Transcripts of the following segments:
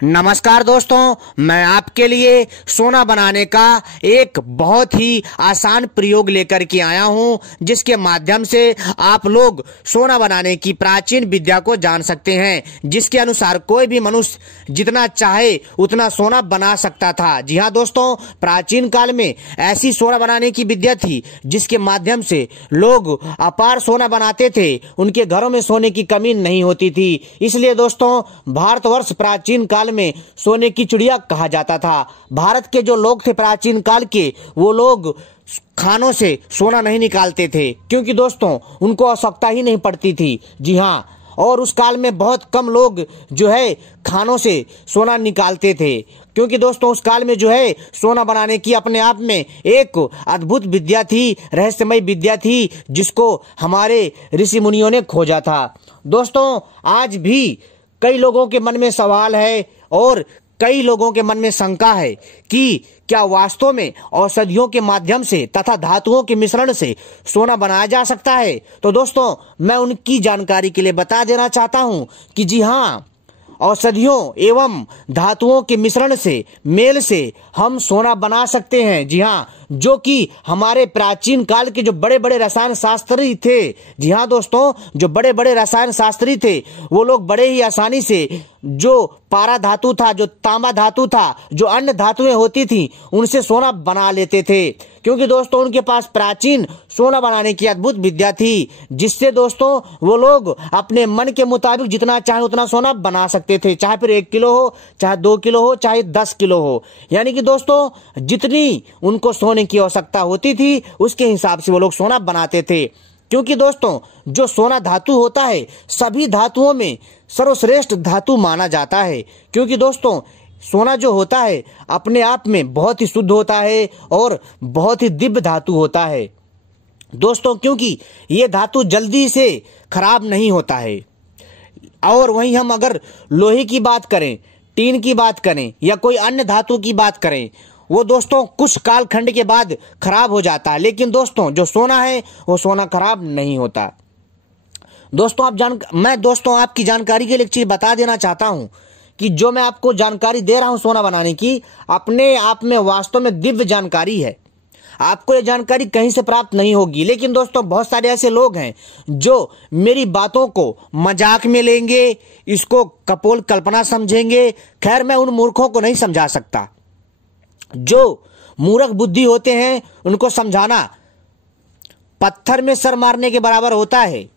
नमस्कार दोस्तों, मैं आपके लिए सोना बनाने का एक बहुत ही आसान प्रयोग लेकर के आया हूं, जिसके माध्यम से आप लोग सोना बनाने की प्राचीन विद्या को जान सकते हैं, जिसके अनुसार कोई भी मनुष्य जितना चाहे उतना सोना बना सकता था। जी हां दोस्तों, प्राचीन काल में ऐसी सोना बनाने की विद्या थी जिसके माध्यम से लोग अपार सोना बनाते थे, उनके घरों में सोने की कमी नहीं होती थी। इसलिए दोस्तों, भारतवर्ष प्राचीन काल में सोने की चिड़िया कहा जाता था। भारत के जो लोग थे प्राचीन काल के, वो लोग खानों से सोना नहीं निकालते थे, क्योंकि दोस्तों उनको आवश्यकता ही नहीं पड़ती थी। जी हाँ, और उस काल में बहुत कम लोग जो है खानों से सोना निकालते थे, क्योंकि दोस्तों उस काल में जो है सोना बनाने की अपने आप में एक अद्भुत विद्या थी, रहस्यमय विद्या थी, जिसको हमारे ऋषि मुनियों ने खोजा था। दोस्तों, आज भी कई लोगों के मन में सवाल है और कई लोगों के मन में शंका है कि क्या वास्तव में औषधियों के माध्यम से तथा धातुओं के मिश्रण से सोना बनाया जा सकता है। तो दोस्तों, मैं उनकी जानकारी के लिए बता देना चाहता हूं कि जी हां, औषधियों एवं धातुओं के मिश्रण से, मेल से हम सोना बना सकते हैं। जी हाँ, जो कि हमारे प्राचीन काल के जो बड़े बड़े रसायन शास्त्री थे, जी हाँ दोस्तों, जो बड़े बड़े रसायन शास्त्री थे, वो लोग बड़े ही आसानी से जो पारा धातु था, जो तांबा धातु था, जो अन्य धातुएं होती थी, उनसे सोना बना लेते थे, क्योंकि दोस्तों उनके पास प्राचीन सोना बनाने की अद्भुत विद्या थी, जिससे दोस्तों वो लोग अपने मन के मुताबिक जितना चाहे उतना सोना बना सकते थे, चाहे फिर 1 किलो हो, चाहे 2 किलो हो, चाहे 10 किलो हो। यानी कि दोस्तों जितनी उनको सोने की आवश्यकता होती थी, उसके हिसाब से वो लोग सोना बनाते थे। क्योंकि दोस्तों जो सोना धातु होता है, सभी धातुओं में सर्वश्रेष्ठ धातु माना जाता है, क्योंकि दोस्तों सोना जो होता है अपने आप में बहुत ही शुद्ध होता है और बहुत ही दिव्य धातु होता है दोस्तों, क्योंकि ये धातु जल्दी से खराब नहीं होता है। और वहीं हम अगर लोहे की बात करें, टीन की बात करें या कोई अन्य धातु की बात करें, वो दोस्तों कुछ काल खंड के बाद खराब हो जाता है, लेकिन दोस्तों जो सोना है वो सोना खराब नहीं होता। दोस्तों मैं दोस्तों आपकी जानकारी के लिए एक चीज बता देना चाहता हूं कि जो मैं आपको जानकारी दे रहा हूं सोना बनाने की, अपने आप में वास्तव में दिव्य जानकारी है। आपको ये जानकारी कहीं से प्राप्त नहीं होगी, लेकिन दोस्तों बहुत सारे ऐसे लोग हैं जो मेरी बातों को मजाक में लेंगे, इसको कपोल कल्पना समझेंगे। खैर, मैं उन मूर्खों को नहीं समझा सकता। जो मूर्ख बुद्धि होते हैं उनको समझाना पत्थर में सर मारने के बराबर होता है,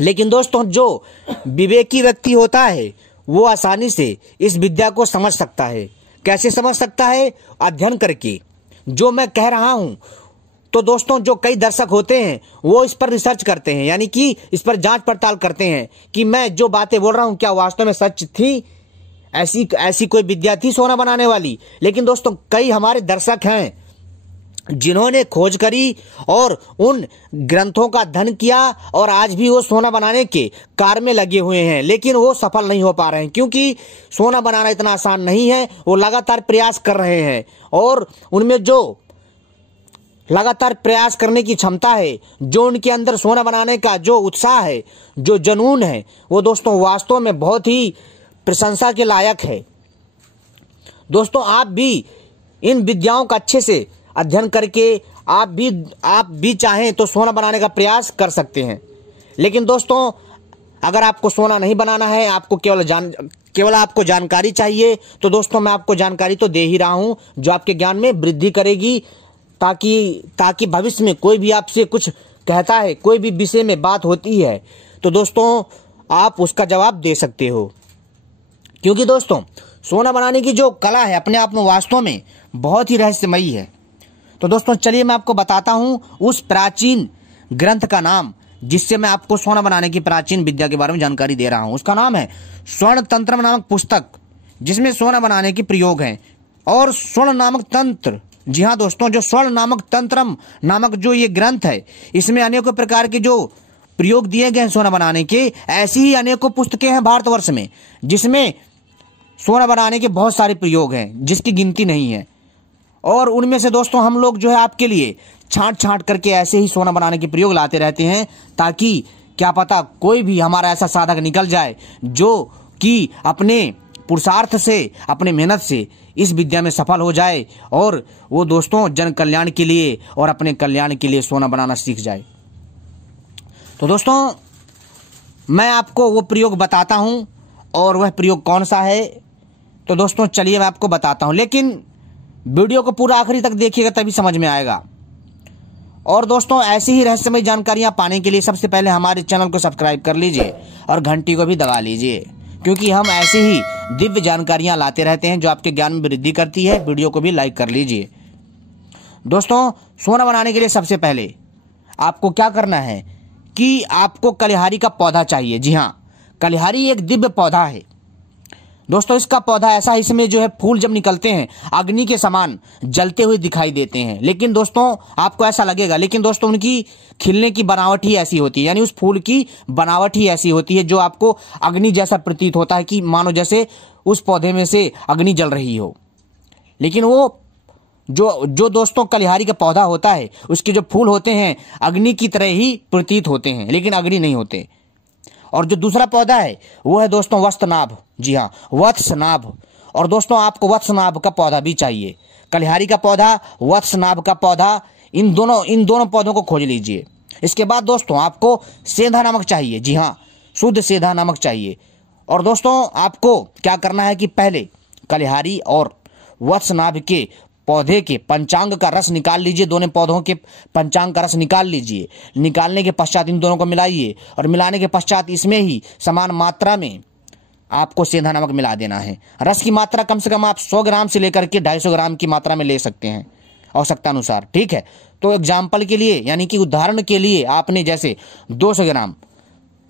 लेकिन दोस्तों जो विवेकी व्यक्ति होता है वो आसानी से इस विद्या को समझ सकता है। कैसे समझ सकता है? अध्ययन करके। जो मैं कह रहा हूं, तो दोस्तों जो कई दर्शक होते हैं वो इस पर रिसर्च करते हैं, यानी कि इस पर जांच पड़ताल करते हैं कि मैं जो बातें बोल रहा हूं क्या वास्तव में सच थी, ऐसी कोई विद्या थी सोना बनाने वाली। लेकिन दोस्तों कई हमारे दर्शक हैं जिन्होंने खोज करी और उन ग्रंथों का अध्ययन किया और आज भी वो सोना बनाने के कार्य में लगे हुए हैं, लेकिन वो सफल नहीं हो पा रहे हैं, क्योंकि सोना बनाना इतना आसान नहीं है। वो लगातार प्रयास कर रहे हैं और उनमें जो लगातार प्रयास करने की क्षमता है, जो उनके अंदर सोना बनाने का जो उत्साह है, जो जुनून है, वो दोस्तों वास्तव में बहुत ही प्रशंसा के लायक है। दोस्तों आप भी इन विद्याओं का अच्छे से अध्ययन करके आप भी चाहें तो सोना बनाने का प्रयास कर सकते हैं। लेकिन दोस्तों अगर आपको सोना नहीं बनाना है, आपको केवल आपको जानकारी चाहिए, तो दोस्तों मैं आपको जानकारी तो दे ही रहा हूं जो आपके ज्ञान में वृद्धि करेगी, ताकि भविष्य में कोई भी आपसे कुछ कहता है, कोई भी विषय में बात होती है, तो दोस्तों आप उसका जवाब दे सकते हो। क्योंकि दोस्तों सोना बनाने की जो कला है अपने आप में वास्तव में बहुत ही रहस्यमयी है। तो दोस्तों चलिए मैं आपको बताता हूं उस प्राचीन ग्रंथ का नाम, जिससे मैं आपको सोना बनाने की प्राचीन विद्या के बारे में जानकारी दे रहा हूं। उसका नाम है स्वर्ण तंत्र नामक पुस्तक, जिसमें सोना बनाने के प्रयोग हैं। और स्वर्ण नामक तंत्र, जी हाँ दोस्तों, जो स्वर्ण नामक तंत्रम नामक जो ये ग्रंथ है, इसमें अनेकों प्रकार के जो प्रयोग दिए गए हैं सोना बनाने के, ऐसी ही अनेकों पुस्तकें हैं भारतवर्ष में, जिसमें सोना बनाने के बहुत सारे प्रयोग हैं, जिसकी गिनती नहीं है। और उनमें से दोस्तों हम लोग जो है आपके लिए छांट करके ऐसे ही सोना बनाने के प्रयोग लाते रहते हैं, ताकि क्या पता कोई भी हमारा ऐसा साधक निकल जाए जो कि अपने पुरुषार्थ से, अपने मेहनत से इस विद्या में सफल हो जाए और वो दोस्तों जन कल्याण के लिए और अपने कल्याण के लिए सोना बनाना सीख जाए। तो दोस्तों मैं आपको वो प्रयोग बताता हूं, और वह प्रयोग कौन सा है तो दोस्तों चलिए मैं आपको बताता हूं, लेकिन वीडियो को पूरा आखिरी तक देखिएगा तभी समझ में आएगा। और दोस्तों ऐसी ही रहस्यमय जानकारियां पाने के लिए सबसे पहले हमारे चैनल को सब्सक्राइब कर लीजिए और घंटी को भी दबा लीजिए, क्योंकि हम ऐसी ही दिव्य जानकारियां लाते रहते हैं जो आपके ज्ञान में वृद्धि करती है। वीडियो को भी लाइक कर लीजिए। दोस्तों सोना बनाने के लिए सबसे पहले आपको क्या करना है कि आपको कलिहारी का पौधा चाहिए। जी हाँ, कलिहारी एक दिव्य पौधा है दोस्तों। इसका पौधा ऐसा, इसमें जो है फूल जब निकलते हैं अग्नि के समान जलते हुए दिखाई देते हैं, लेकिन दोस्तों आपको ऐसा लगेगा, लेकिन दोस्तों उनकी खिलने की बनावट ही ऐसी होती है, यानी उस फूल की बनावट ही ऐसी होती है जो आपको अग्नि जैसा प्रतीत होता है कि मानो जैसे उस पौधे में से अग्नि जल रही हो। लेकिन वो जो दोस्तों कलिहारी का पौधा होता है उसके जो फूल होते हैं अग्नि की तरह ही प्रतीत होते हैं, लेकिन अग्नि नहीं होते। और जो दूसरा पौधा है वो है दोस्तों वत्सनाभ। जी हाँ, वत्सनाभ। और दोस्तों आपको वत्सनाभ का पौधा भी चाहिए। कलिहारी का पौधा, वत्सनाभ का पौधा, इन दोनों पौधों को खोज लीजिए। इसके बाद दोस्तों आपको सेंधा नमक चाहिए। जी हाँ, शुद्ध सेंधा नमक चाहिए। और दोस्तों आपको क्या करना है कि पहले कलिहारी और वत्सनाभ के पौधे के पंचांग का रस निकाल लीजिए। दोनों पौधों के पंचांग का रस निकाल लीजिए। निकालने के पश्चात इन दोनों को मिलाइए, और मिलाने के पश्चात इसमें ही समान मात्रा में आपको सेंधा नमक मिला देना है। रस की मात्रा कम से कम आप 100 ग्राम से लेकर के 250 ग्राम की मात्रा में ले सकते हैं आवश्यकता अनुसार। ठीक है, तो एग्जाम्पल के लिए, यानी कि उदाहरण के लिए, आपने जैसे 200 ग्राम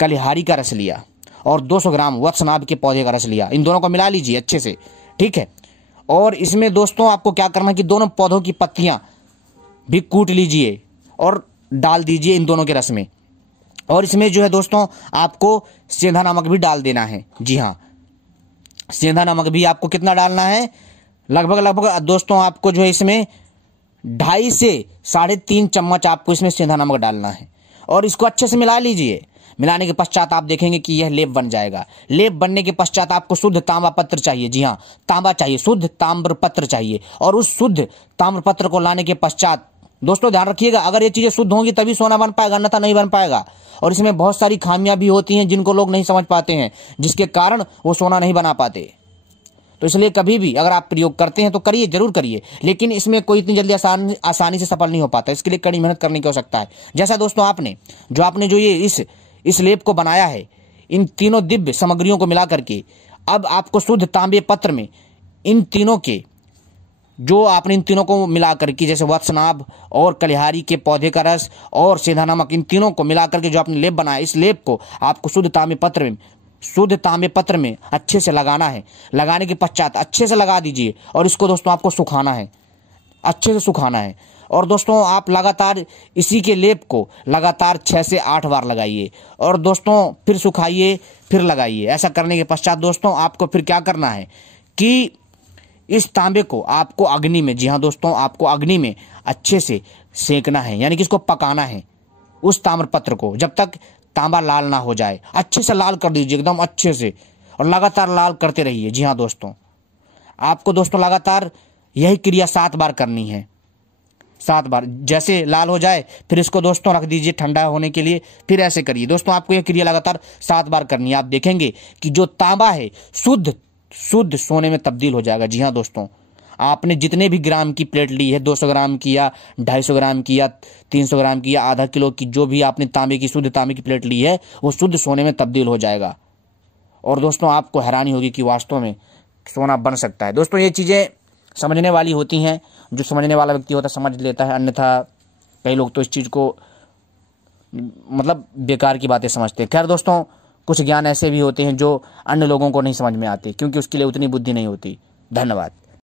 कलिहारी का रस लिया और 200 ग्राम वत्सनाभ के पौधे का रस लिया। इन दोनों को मिला लीजिए अच्छे से। ठीक है, और इसमें दोस्तों आपको क्या करना है कि दोनों पौधों की पत्तियां भी कूट लीजिए और डाल दीजिए इन दोनों के रस में। और इसमें जो है दोस्तों आपको सेंधा नमक भी डाल देना है। जी हाँ, सेंधा नमक भी आपको कितना डालना है, लगभग दोस्तों आपको जो है इसमें 2.5 से 3.5 चम्मच आपको इसमें सेंधा नमक डालना है। और इसको अच्छे से मिला लीजिए। मिलाने के पश्चात आप देखेंगे कि यह लेप बन जाएगा। लेप बनने के पश्चात आपको शुद्ध तांबा पत्र चाहिए। जी हाँ, तांबा चाहिए, शुद्ध ताम्र पत्र चाहिए। और उस शुद्ध ताम्र पत्र को लाने के पश्चात दोस्तों ध्यान रखिएगा, अगर ये चीजें शुद्ध होंगी तभी सोना बन पाएगा, अन्यथा नहीं बन पाएगा। और इसमें बहुत सारी खामियां भी होती हैं जिनको लोग नहीं समझ पाते हैं, जिसके कारण वो सोना नहीं बना पाते। तो इसलिए कभी भी अगर आप प्रयोग करते हैं तो करिए, जरूर करिए, लेकिन इसमें कोई इतनी जल्दी आसानी से सफल नहीं हो पाता। इसके लिए कड़ी मेहनत करने की आवश्यकता है। जैसा दोस्तों आपने जो ये इस लेप को बनाया है, इन तीनों दिव्य सामग्रियों को मिला करके अब आपको शुद्ध तांबे पत्र में इन तीनों को मिला करके, जैसे वत्सनाभ और कलिहारी के पौधे का रस और सेंधा नमक, इन तीनों को मिला करके जो आपने लेप बनाया, इस लेप को आपको शुद्ध तांबे पत्र में अच्छे से लगाना है। लगाने के पश्चात अच्छे से लगा दीजिए और इसको दोस्तों आपको सुखाना है, अच्छे से सुखाना है। और दोस्तों आप लगातार इसी के लेप को लगातार 6 से 8 बार लगाइए और दोस्तों फिर सुखाइए, फिर लगाइए। ऐसा करने के पश्चात दोस्तों आपको फिर क्या करना है कि इस तांबे को आपको अग्नि में, जी हाँ दोस्तों, आपको अग्नि में अच्छे से सेकना है, यानी कि इसको पकाना है उस ताम्रपत्र को, जब तक तांबा लाल ना हो जाए। अच्छे से लाल कर दीजिए, एकदम अच्छे से, और लगातार लाल करते रहिए। जी हाँ दोस्तों, आपको दोस्तों लगातार यही क्रिया 7 बार करनी है। 7 बार जैसे लाल हो जाए फिर इसको दोस्तों रख दीजिए ठंडा होने के लिए, फिर ऐसे करिए दोस्तों। आपको यह क्रिया लगातार 7 बार करनी है। आप देखेंगे कि जो तांबा है शुद्ध सोने में तब्दील हो जाएगा। जी हाँ दोस्तों, आपने जितने भी ग्राम की प्लेट ली है, 200 ग्राम की या 250 ग्राम की या 300 ग्राम की या आधा किलो की, जो भी आपने शुद्ध तांबे की प्लेट ली है, वो शुद्ध सोने में तब्दील हो जाएगा। और दोस्तों आपको हैरानी होगी कि वास्तव में सोना बन सकता है। दोस्तों ये चीज़ें समझने वाली होती हैं, जो समझने वाला व्यक्ति होता है समझ लेता है, अन्यथा कई लोग तो इस चीज़ को मतलब बेकार की बातें समझते हैं। खैर दोस्तों, कुछ ज्ञान ऐसे भी होते हैं जो अन्य लोगों को नहीं समझ में आते, क्योंकि उसके लिए उतनी बुद्धि नहीं होती। धन्यवाद।